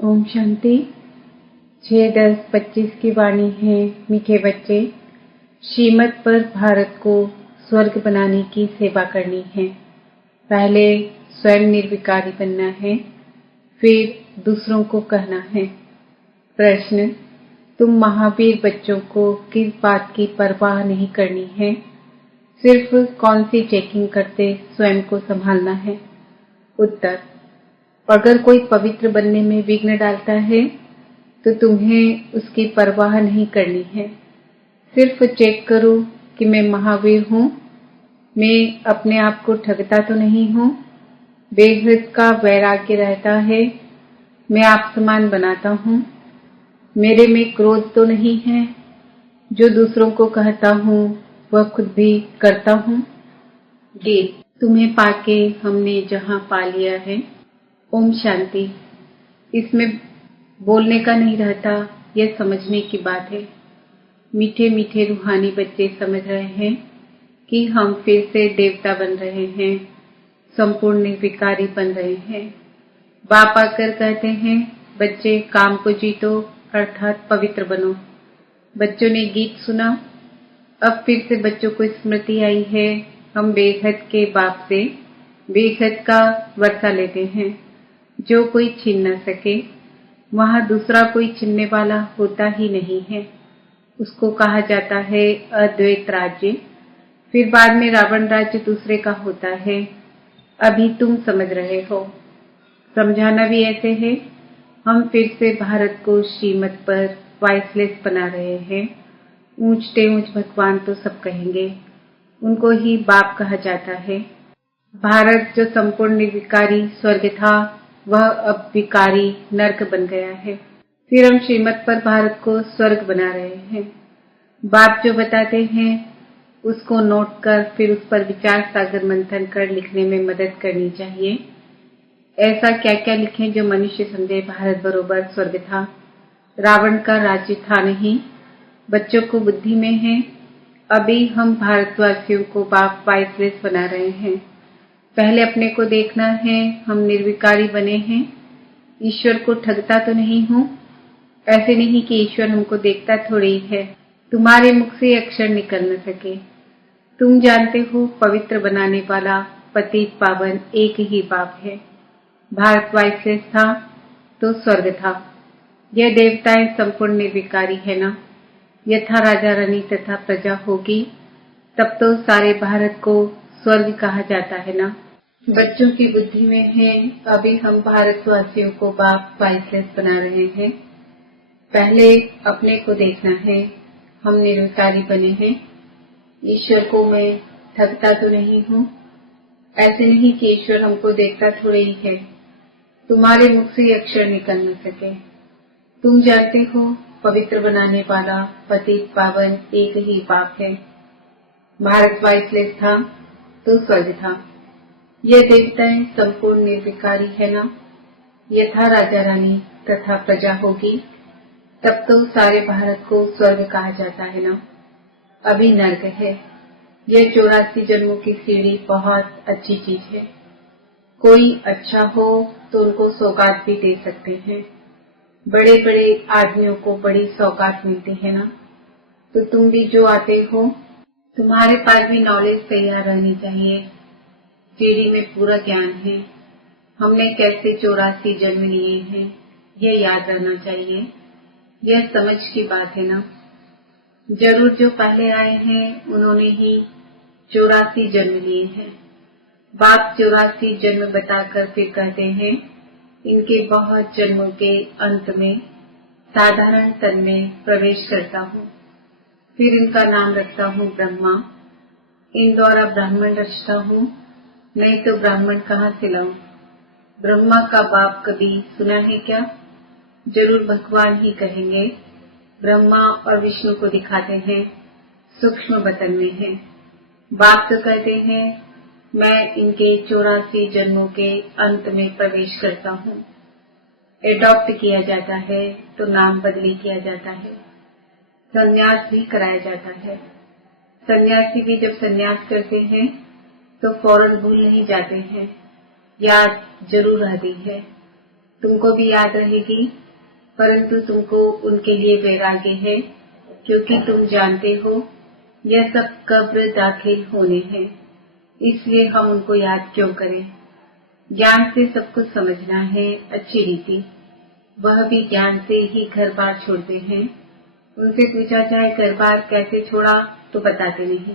ओम शांति। 6-10-25 की वाणी है। मीठे बच्चे, श्रीमत पर भारत को स्वर्ग बनाने की सेवा करनी है। पहले स्वयं निर्विकारी बनना है, फिर दूसरों को कहना है। प्रश्न: तुम महावीर बच्चों को किस बात की परवाह नहीं करनी है? सिर्फ कौन सी चेकिंग करते स्वयं को संभालना है? उत्तर: अगर कोई पवित्र बनने में विघ्न डालता है तो तुम्हें उसकी परवाह नहीं करनी है। सिर्फ चेक करो कि मैं महावीर हूँ, मैं अपने आप को ठगता तो नहीं हूँ, बेहद का वैराग्य रहता है, मैं आप समान बनाता हूँ, मेरे में क्रोध तो नहीं है, जो दूसरों को कहता हूँ वह खुद भी करता हूँ। गीत: तुम्हें पाके हमने जहाँ पा लिया है। ओम शांति। इसमें बोलने का नहीं रहता, यह समझने की बात है। मीठे मीठे रूहानी बच्चे समझ रहे हैं कि हम फिर से देवता बन रहे हैं, संपूर्ण निर्विकारी बन रहे हैं। बाप आकर कहते हैं, बच्चे काम को जीतो अर्थात पवित्र बनो। बच्चों ने गीत सुना, अब फिर से बच्चों को स्मृति आई है, हम बेहद के बाप से बेहद का वर्षा लेते हैं, जो कोई छीन न सके। वहां दूसरा कोई छीनने वाला होता ही नहीं है, उसको कहा जाता है अद्वैत राज्य। फिर बाद में रावण राज्य दूसरे का होता है। अभी तुम समझ रहे हो, समझाना भी ऐसे है। हम फिर से भारत को श्रीमत पर वाइसलेस बना रहे हैं। ऊंचते ऊंच भगवान तो सब कहेंगे, उनको ही बाप कहा जाता है। भारत जो संपूर्ण निर्विकारी स्वर्ग था, वह अब विकारी नर्क बन गया है। फिर हम श्रीमत पर भारत को स्वर्ग बना रहे हैं। बाप जो बताते हैं उसको नोट कर फिर उस पर विचार सागर मंथन कर लिखने में मदद करनी चाहिए। ऐसा क्या क्या लिखें जो मनुष्य समझे भारत बरोबर स्वर्ग था, रावण का राज्य था नहीं। बच्चों को बुद्धि में है। अभी हम भारतवासियों को बाप वाइसलेस बना रहे हैं। पहले अपने को देखना है, हम निर्विकारी बने हैं। ईश्वर को ठगता तो नहीं हूँ। ऐसे नहीं कि ईश्वर हमको देखता थोड़ी है, तुम्हारे मुख से अक्षर निकल न सके। तुम जानते हो पवित्र बनाने वाला पतित पावन एक ही बाप है। भारत वाइसलेस था तो स्वर्ग था। यह देवताएं संपूर्ण निर्विकारी है ना। यथा राजा रानी तथा प्रजा होगी तब तो सारे भारत को स्वर्ग कहा जाता है ना। बच्चों की बुद्धि में है, अभी हम भारतवासियों को बाप वाइसलेस बना रहे हैं। पहले अपने को देखना है, हम निर्विकारी बने हैं। ईश्वर को मैं ठगता तो नहीं हूँ। ऐसे नहीं कि ईश्वर हमको देखता थोड़े ही है, तुम्हारे मुख से अक्षर निकल न सके। तुम जानते हो पवित्र बनाने वाला पतित पावन एक ही बाप है। भारत वाइसलेस था तो स्वर्ग था। यह देवताएं संपूर्ण निर्विकारी है ना। यथा राजा रानी तथा प्रजा होगी तब तो सारे भारत को स्वर्ग कहा जाता है ना। अभी नर्क है। यह 84 जन्मों की सीढ़ी बहुत अच्छी चीज है। कोई अच्छा हो तो उनको सौगात भी दे सकते हैं। बड़े बड़े आदमियों को बड़ी सौगात मिलती है ना। तो तुम भी जो आते हो, तुम्हारे पास भी नॉलेज तैयार रहनी चाहिए। सीढ़ी में पूरा ज्ञान है। हमने कैसे 84 जन्म लिए हैं, यह याद रहना चाहिए। यह समझ की बात है ना। जरूर जो पहले आए हैं उन्होंने ही 84 जन्म लिए हैं। बाप 84 जन्म बताकर फिर कहते हैं, इनके बहुत जन्मों के अंत में साधारण तन में प्रवेश करता हूँ। फिर इनका नाम रखता हूँ ब्रह्मा। इन द्वारा ब्राह्मण रचता हूँ, नहीं तो ब्राह्मण कहाँ से लाऊं। ब्रह्मा का बाप कभी सुना है क्या? जरूर भगवान ही कहेंगे। ब्रह्मा और विष्णु को दिखाते हैं, सूक्ष्म बतन में है। बाप तो कहते हैं, मैं इनके 84 जन्मों के अंत में प्रवेश करता हूँ। एडॉप्ट किया जाता है तो नाम बदली किया जाता है, संन्यास भी कराया जाता है। सन्यासी भी जब सन्यास करते हैं तो फौरन भूल नहीं जाते हैं, याद जरूर रहती है। तुमको भी याद रहेगी, परंतु तुमको उनके लिए वैराग्य है, क्योंकि तुम जानते हो यह सब कब्र दाखिल होने हैं, इसलिए हम उनको याद क्यों करें। ज्ञान से सब कुछ समझना है अच्छी रीति। वह भी ज्ञान से ही घर बार छोड़ते हैं। उनसे पूछा जाए घर बार कैसे छोड़ा तो बताते नहीं।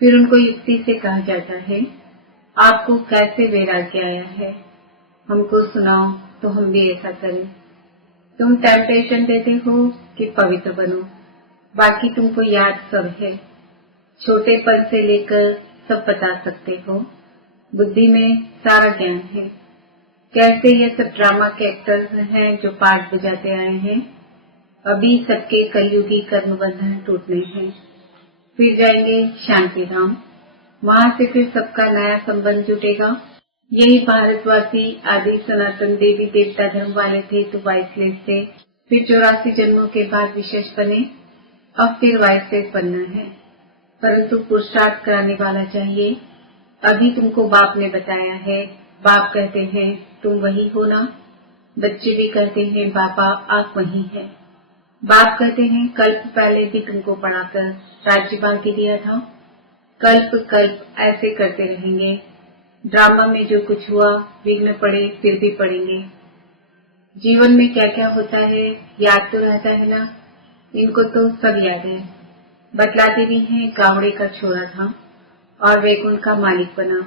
फिर उनको युक्ति से कहा जाता है, आपको कैसे वैराग्य आया है, हमको सुनाओ तो हम भी ऐसा करें। तुम टेम्पटेशन देते हो कि पवित्र बनो, बाकी तुमको याद सब है। छोटेपन से लेकर सब बता सकते हो, बुद्धि में सारा ज्ञान है। कैसे ये सब ड्रामा के एक्टर्स हैं जो पार्ट बजाते आए हैं। अभी सबके कलयुगी कर्म बंधन टूटने हैं, फिर जाएंगे शांति धाम, वहां से फिर सबका नया संबंध जुटेगा। यही भारतवासी आदि सनातन देवी देवता धर्म वाले थे तो वाइसलेस थे, फिर 84 जन्मों के बाद विशेष बने, अब फिर वाइसलेस बनना है, परंतु पुरुषार्थ कराने वाला चाहिए। अभी तुमको बाप ने बताया है, बाप कहते हैं तुम वही हो ना। बच्चे भी कहते हैं बाबा आप वही है। बाप कहते हैं कल्प पहले भी तुमको पढ़ाकर राज्य बांटी दिया था। कल्प कल्प ऐसे करते रहेंगे। ड्रामा में जो कुछ हुआ विघ्न पड़े फिर भी पड़ेंगे। जीवन में क्या क्या होता है याद तो रहता है ना। इनको तो सब याद है। बतलाते भी हैं गावड़े का छोरा था और वैकुंठ का मालिक बना।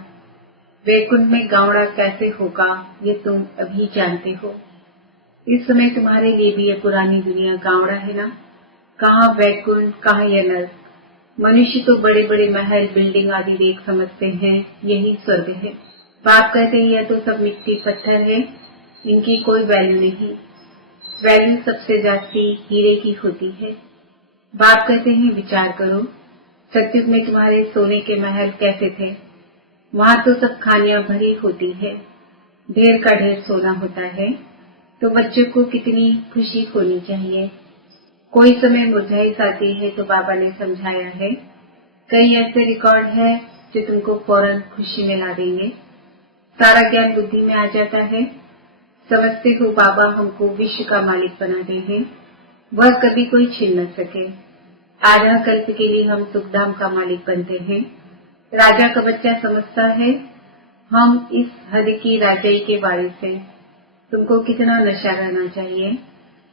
वैकुंठ में गावड़ा कैसे होगा ये तुम अभी जानते हो। इस समय तुम्हारे लिए भी यह पुरानी दुनिया गावड़ा है ना। कहाँ वैकुंठ कहाँ यह नर्क। मनुष्य तो बड़े बड़े महल बिल्डिंग आदि देख समझते हैं यही स्वर्ग है। बाप कहते हैं यह तो सब मिट्टी पत्थर है, इनकी कोई वैल्यू नहीं। वैल्यू सबसे जास्ती हीरे की होती है। बाप कहते हैं विचार करो, सतयुग में तुम्हारे सोने के महल कैसे थे। वहां तो सब खानियां भरी होती है, ढेर का ढेर सोना होता है, तो बच्चों को कितनी खुशी होनी चाहिए। कोई समय मुरझाई आती है तो बाबा ने समझाया है, कई ऐसे रिकॉर्ड है जो तुमको फौरन खुशी में ला देंगे। सारा ज्ञान बुद्धि में आ जाता है। समझते हो बाबा हमको विश्व का मालिक बनाते हैं, वह कभी कोई छीन न सके। आधा कल्प के लिए हम सुखधाम का मालिक बनते हैं। राजा का बच्चा समझता है हम इस हद की राजाई के वारिस हैं। तुमको कितना नशा रहना चाहिए।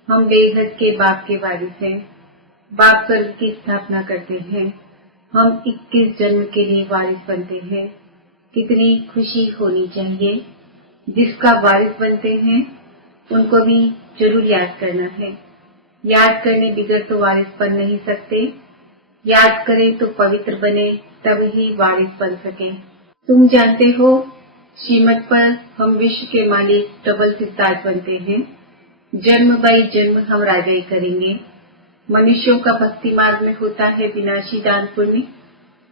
हम बेहद के बाप के वारिस हैं। बाप स्वर्ग की स्थापना करते हैं, हम 21 जन्म के लिए वारिस बनते हैं। कितनी खुशी होनी चाहिए। जिसका वारिस बनते हैं उनको भी जरूर याद करना है। याद करने बिगड़ तो वारिस बन नहीं सकते। याद करें तो पवित्र बने तब ही वारिस बन सके। तुम जानते हो श्रीमत पर हम विश्व के मालिक डबल सिद्धार्थ बनते हैं। जन्म बाई जन्म हम राजाई करेंगे। मनुष्यों का भक्ति मार्ग में होता है विनाशी दान पुण्य,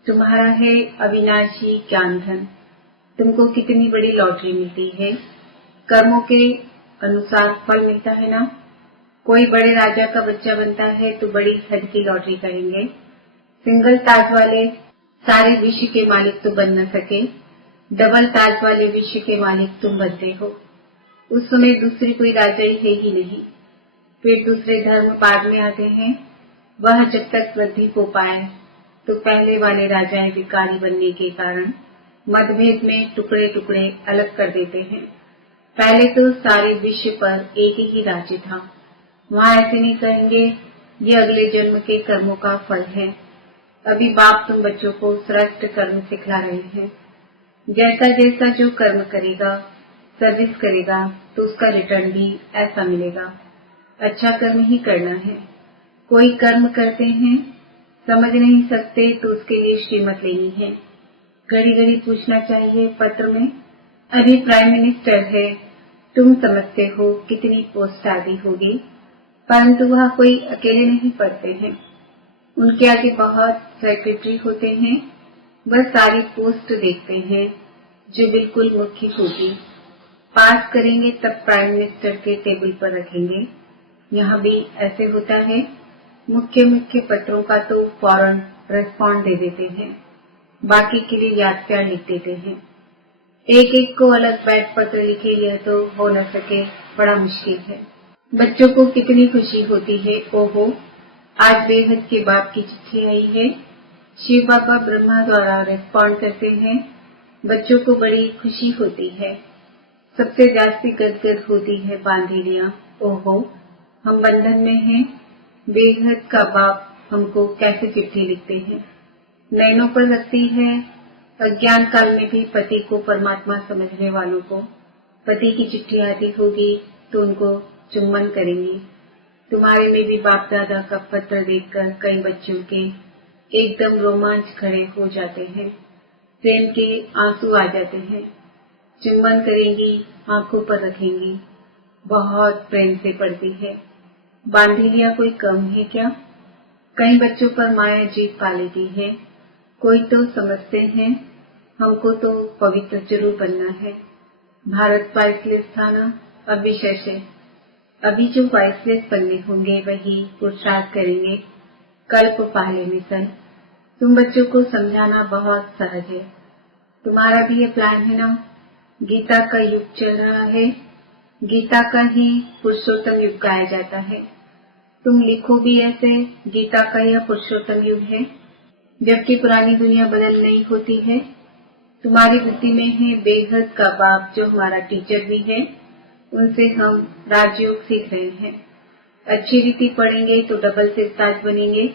तुम्हारा है अविनाशी ज्ञान धन। तुमको कितनी बड़ी लॉटरी मिलती है। कर्मों के अनुसार फल मिलता है ना। कोई बड़े राजा का बच्चा बनता है तो बड़ी हद की लॉटरी करेंगे। सिंगल ताज वाले सारे विश्व के मालिक तो बन न सके, डबल ताज वाले विश्व के मालिक तुम बनते हो। उस समय दूसरी कोई राजाई है ही नहीं। फिर दूसरे धर्म बाद में आते हैं। वह जब तक वृद्धि हो पाए तो पहले वाले राजाएं विकारी बनने के कारण मतभेद में टुकड़े टुकड़े अलग कर देते हैं। पहले तो सारे विश्व पर एक ही राज्य था। वहां ऐसे नहीं कहेंगे ये अगले जन्म के कर्मों का फल है। अभी बाप तुम बच्चों को श्रेष्ठ कर्म सिखला रहे हैं। जैसा जैसा जो कर्म करेगा, सर्विस करेगा तो उसका रिटर्न भी ऐसा मिलेगा। अच्छा कर्म ही करना है। कोई कर्म करते हैं समझ नहीं सकते तो उसके लिए श्रीमत लेनी है। घड़ी घड़ी पूछना चाहिए पत्र में, अभी प्राइम मिनिस्टर है, तुम समझते हो कितनी पोस्ट आदि होगी, परंतु वह कोई अकेले नहीं पढ़ते हैं। उनके आगे बहुत सेक्रेटरी होते हैं। वह सारी पोस्ट देखते हैं जो बिल्कुल मुख्य होगी। पास करेंगे तब प्राइम मिनिस्टर के टेबल पर रखेंगे। यहाँ भी ऐसे होता है। मुख्य मुख्य पत्रों का तो फौरन रेस्पॉन्ड दे देते हैं, बाकी के लिए याद प्यार लिख देते हैं। एक एक को अलग बैग पत्र लिखे, यह तो हो न सके, बड़ा मुश्किल है। बच्चों को कितनी खुशी होती है। ओहो, आज बेहद के बाप की चिट्ठी आई है। शिव बाबा ब्रह्मा द्वारा रिस्पॉन्ड करते हैं। बच्चों को बड़ी खुशी होती है। सबसे जास्ती गदगद होती है बांधेलियां। ओहो, हम बंधन में हैं। बेहद का बाप हमको कैसे चिट्ठी लिखते हैं। नैनों पर लगती है। अज्ञान काल में भी पति को परमात्मा समझने वालों को पति की चिट्ठी आती होगी तो उनको चुम्बन करेंगी। तुम्हारे में भी बाप दादा का पत्र देखकर कई बच्चों के एकदम रोमांच खड़े हो जाते हैं, प्रेम के आंसू आ जाते हैं। चुम्बन करेंगी, आंखों पर रखेंगी, बहुत प्रेम से पड़ती है। बांधेलियां कोई कम है क्या? कई बच्चों पर माया जीत पा लेती है। कोई तो समझते हैं हमको तो पवित्र जरूर बनना है। भारत वाइसलेस था ना, अब विशेष है। अभी जो वाइसलेस बनने होंगे वही पुरुषार्थ करेंगे। कल्प पहले मिशन। तुम बच्चों को समझाना बहुत सहज है। तुम्हारा भी ये प्लान है ना। गीता का युग चल रहा है। गीता का ही पुरुषोत्तम युग गाया जाता है। तुम लिखो भी ऐसे, गीता का यह पुरुषोत्तम युग है, जबकि पुरानी दुनिया बदल नहीं होती है। तुम्हारी बुद्धि में है बेहद का बाप जो हमारा टीचर भी है, उनसे हम राजयोग सीख रहे हैं। अच्छी रीति पढ़ेंगे तो डबल से ताज बनेंगे।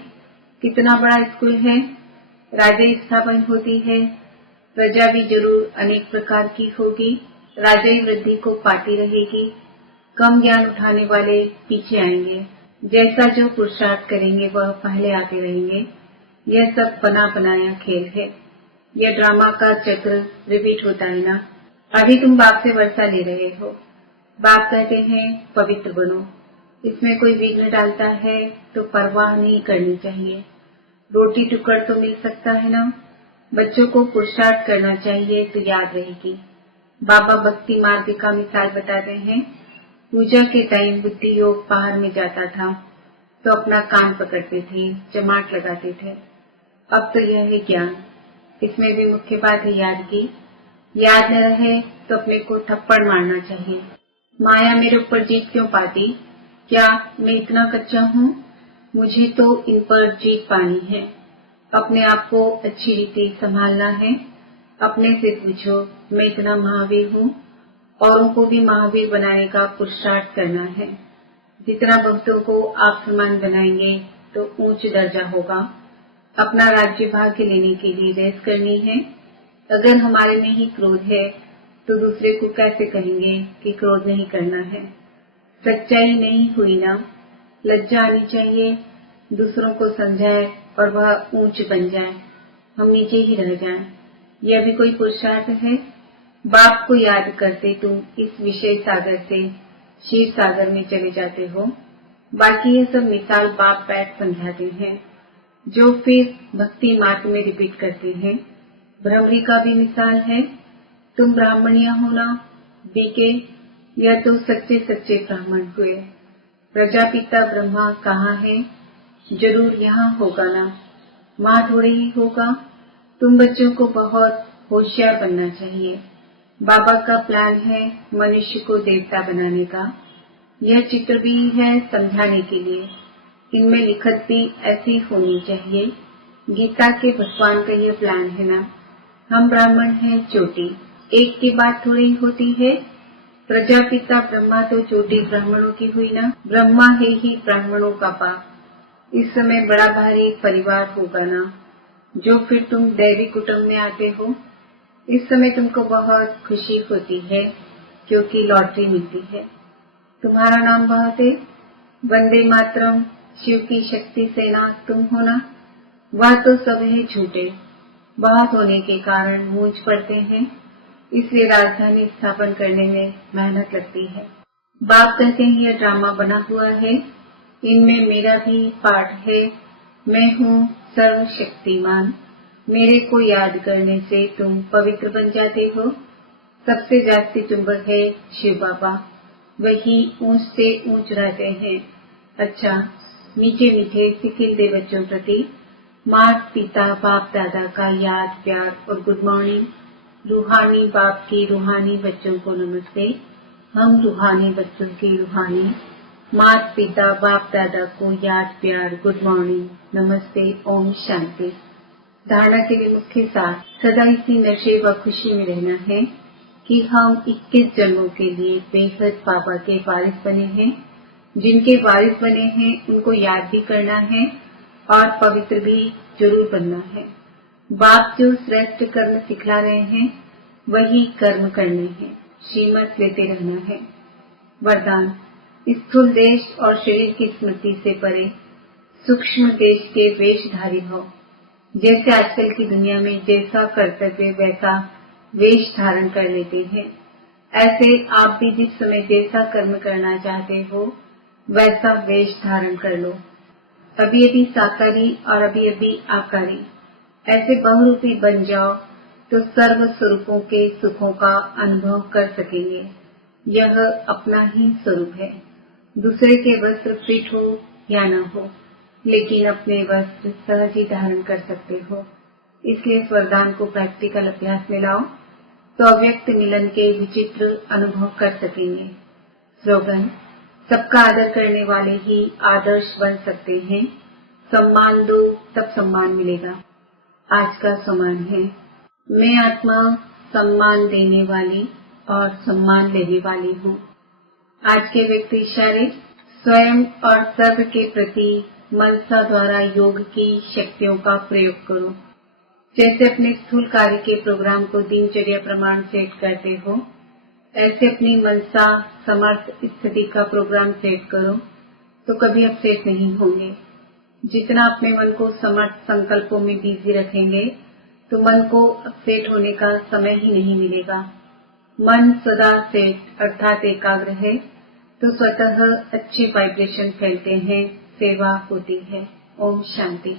कितना बड़ा स्कूल है। राजाई स्थापन होती है। प्रजा भी जरूर अनेक प्रकार की होगी। राजाई वृद्धि को पाती रहेगी। कम ज्ञान उठाने वाले पीछे आएंगे। जैसा जो पुरुषार्थ करेंगे वह पहले आते रहेंगे। यह सब बना बनाया खेल है। यह ड्रामा का चक्र रिपीट होता है ना। अभी तुम बाप से वर्षा ले रहे हो। बाप कहते हैं पवित्र बनो। इसमें कोई विघ्न डालता है तो परवाह नहीं करनी चाहिए। रोटी टुकड़ तो मिल सकता है ना। बच्चों को पुरुषार्थ करना चाहिए तो याद रहेगी। बाबा भक्ति मार्ग का मिसाल बताते हैं। पूजा के टाइम बुद्धि योग पहाड़ में जाता था तो अपना कान पकड़ते थे, जमाट लगाते थे। अब तो यह है ज्ञान। इसमें भी मुख्य बात है याद की। याद न रहे तो अपने को थप्पड़ मारना चाहिए। माया मेरे ऊपर जीत क्यों पाती? क्या मैं इतना कच्चा हूँ? मुझे तो इन पर जीत पानी है। अपने आप को अच्छी रीति संभालना है। अपने से पूछो, मैं इतना महावीर हूँ। औरों को भी महावीर बनाने का पुरुषार्थ करना है। जितना भक्तों को आप समान बनाएंगे तो उच्च दर्जा होगा। अपना राज्य भाग्य लेने के लिए रेस करनी है। अगर हमारे में ही क्रोध है तो दूसरे को कैसे कहेंगे कि क्रोध नहीं करना है। सच्चाई नहीं हुई ना। लज्जा आनी चाहिए। दूसरों को समझाए और वह ऊंच बन जाए, हम नीचे ही रह जाएं। यह भी कोई पुरुषार्थ है। बाप को याद करते तुम इस विषय सागर से शिव सागर में चले जाते हो। बाकी ये सब मिसाल बाप बैठ समझाते हैं जो फिर भक्ति मार्ग में रिपीट करते हैं। भ्रमरी का भी मिसाल है। तुम ब्राह्मणिया हो ना, बीके, यह तो सच्चे सच्चे ब्राह्मण हुए। प्रजापिता ब्रह्मा कहाँ है? जरूर यहाँ होगा ना, वहाँ थोड़े ही होगा। तुम बच्चों को बहुत होशियार बनना चाहिए। बाबा का प्लान है मनुष्य को देवता बनाने का। यह चित्र भी है समझाने के लिए। इनमें लिखत भी ऐसी होनी चाहिए। गीता के भगवान का यह प्लान है ना। हम ब्राह्मण हैं चोटी, एक की बात थोड़ी होती है। प्रजापिता ब्रह्मा तो चोटी ब्राह्मणों की हुई ना। ब्रह्मा है ही ब्राह्मणों का बाप। इस समय बड़ा भारी परिवार होगा ना, जो फिर तुम दैवी कुटुंब में आते हो। इस समय तुमको बहुत खुशी होती है क्योंकि लॉटरी मिलती है। तुम्हारा नाम बहुत है। वंदे मातरम, शिव की शक्ति सेना तुम हो ना। वह तो सब है झूठे। बहुत होने के कारण मूंझ पड़ते हैं, इसलिए राजधानी स्थापन करने में मेहनत लगती है। बाप कहते हैं यह ड्रामा बना हुआ है, इनमें मेरा भी पार्ट है। मैं हूँ सर्वशक्तिमान। मेरे को याद करने से तुम पवित्र बन जाते हो। सबसे जास्ती चुंबक है शिव बाबा, वही ऊंच से ऊंच रहते हैं। अच्छा, मीठे मीठे सिखिलदे बच्चों प्रति माता पिता बाप दादा का याद प्यार और गुड मॉर्निंग। रूहानी बाप के रूहानी बच्चों को नमस्ते। हम रूहानी बच्चों के रूहानी माता पिता बाप दादा को याद प्यार गुड मॉर्निंग नमस्ते ओम शांति। धारणा के लिए मुख्य सार, सदा इसी नशे व खुशी में रहना है कि हम 21 जन्मों के लिए बेहद बाबा के वारिस बने हैं। जिनके वारिस बने हैं उनको याद भी करना है और पवित्र भी जरूर बनना है। बाप जो श्रेष्ठ कर्म सिखला रहे हैं वही कर्म करने हैं, श्रीमत लेते रहना है। वरदान, स्थूल देश और शरीर की स्मृति से परे सूक्ष्म देश के वेशधारी भव। जैसे आजकल की दुनिया में जैसा कर्तव्य वैसा वेश धारण कर लेते हैं, ऐसे आप भी जिस समय जैसा कर्म करना चाहते हो वैसा वेश धारण कर लो। अभी अभी साकारी और अभी अभी आकारी, ऐसे बहुरूपी बन जाओ तो सर्व स्वरूपों के सुखों का अनुभव कर सकेंगे। यह अपना ही स्वरूप है। दूसरे के वस्त्र फिट हो या न हो, लेकिन अपने वस्त्र सहज ही धारण कर सकते हो। इसलिए इस वरदान को प्रैक्टिकल अभ्यास में लाओ तो अव्यक्त मिलन के विचित्र अनुभव कर सकेंगे। स्लोगन, सबका आदर करने वाले ही आदर्श बन सकते हैं। सम्मान दो तब सम्मान मिलेगा। आज का सम्मान है, मैं आत्मा सम्मान देने वाली और सम्मान लेने वाली हूँ। आज के व्यक्ति इशारे, स्वयं और सर्व के प्रति मनसा द्वारा योग की शक्तियों का प्रयोग करो। जैसे अपने स्थूल कार्य के प्रोग्राम को दिनचर्या प्रमाण सेट करते हो, ऐसे अपनी मनसा समर्थ स्थिति का प्रोग्राम सेट करो तो कभी अपसेट नहीं होंगे। जितना अपने मन को समर्थ संकल्पों में बिजी रखेंगे तो मन को अपसेट होने का समय ही नहीं मिलेगा। मन सदा सेट अर्थात एकाग्र है तो स्वतः अच्छे वाइब्रेशन फैलते हैं, सेवा होती है। ओम शांति।